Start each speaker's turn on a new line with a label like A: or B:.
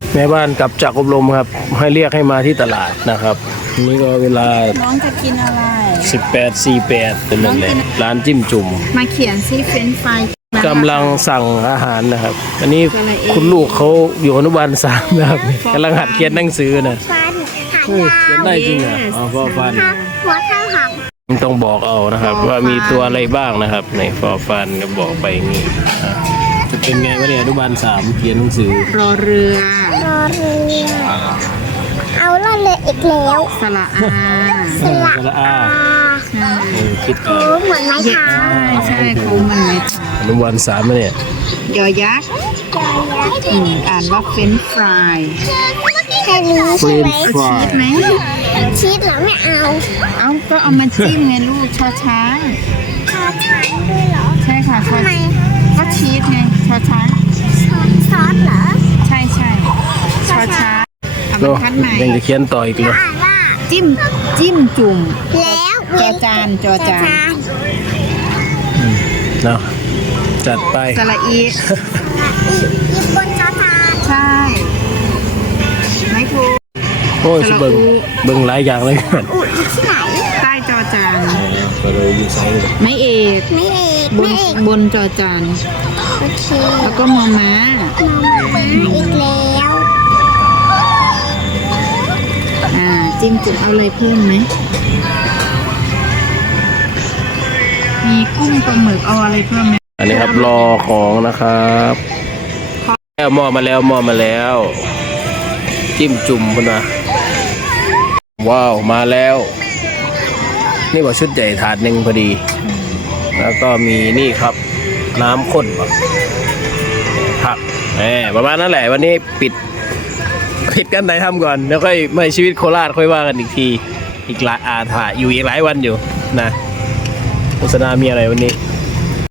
A: แม่บ้านกลับจากอบรมครับให้เรียกให้มาที่ตลาดนะครับนี่ก็เวลา
B: น้องจะกินอะไร
A: 18:48เป็นนั่นแหละร้านจิ้มจุ่ม
B: มาเขียนซิเฟรนช์ฟราย
A: กำลังสั่งอาหารนะครับ อันนี้คุณลูกเขาอยู่อนุบาล3นะครับกำลังหัดเขียนหนังสือนะ
C: ฟันหาง
A: เฮ้ย
C: ยา
A: เขียน
C: ว
A: ได้จริงเหรออ๋อฟอฟัน
C: หัวเท่าหาง
A: ต้องบอกเอานะครับ ว่ามีตัวอะไรบ้างนะครับ ในฟอฟันก็บอกไปอย่างนี้อ่ะจะเป็นไงวะเนี่ยอนุบาล3เขียนหนังสือ
B: รอเรือ
C: รอเรือเอารอเรืออีกแล้ว
B: สระอา
A: สระอาคิด
C: โอ้เหมือนไม้เท้า
B: ใช่คุ้มมันไหม
A: อนุบาล3เนี่ย
B: ยอยักษ์อ่านว่าเฟรนช์ฟราย
C: แค่นี้
A: เฟร
C: ใช่
A: น
C: ไหม
A: ช์ฟราย
B: ไหม
C: ชีสเหรอไม่เอา
B: เอ้าก็เอามาจิ้มไงลูกช้าช้า
C: ชาช้างด้วยเหรอ
B: ใช่ค่ะช้า
C: ทำไม
B: ก็ชีสไงช้าช้า
C: ซอสเหรอ
B: ใช่ช้าช้าเอาบร
A: โอ้
B: รทัดใหม่
A: ยังจะเขียนต่ออีกเลย
C: อ่านว่า
B: จิ้มจุ่ม
C: แล้ว
B: จอจาน
A: เนาะจัดไป
B: สระอี
C: อีกบนจอจาน
B: ใช่ไม่ถูก
A: โอ้ยสิเบิ่งหลายอย่างเลยกัน
C: อุดอยู่ที่ไหน
B: ใต้จอจาน
A: ก็เลยอยู่ไซส์
B: ไม่เอก
C: ไม่เอก
B: บ
C: ไม่
B: น
C: เอก
B: บนจอจาน
C: โอเค
B: แล้วก็มอม้า
C: มาอีกแล้ว
B: จิ้มจุ่มเอาอะไรเพิ่มไหมมีกุ้งปลาหมึกเอาอะไรเพิ่มไหม
A: อันนี้ครับรอของนะครับหม้อมาแล้ว จิ้มจุ่มคุณนะว้าวมาแล้ว นี่ว่าชุดใหญ่ถาดหนึ่งพอดี แล้วก็มีนี่ครับ น้ำข้นผักประมาณนั้นแหละวันนี้ปิดกันไหนทำก่อนแล้วค่อยไม่ชีวิตโคราชค่อยว่ากันอีกทีอีกหลายถ่ายอยู่อีกหลายวันอยู่นะโฆษณามีอะไรวันนี้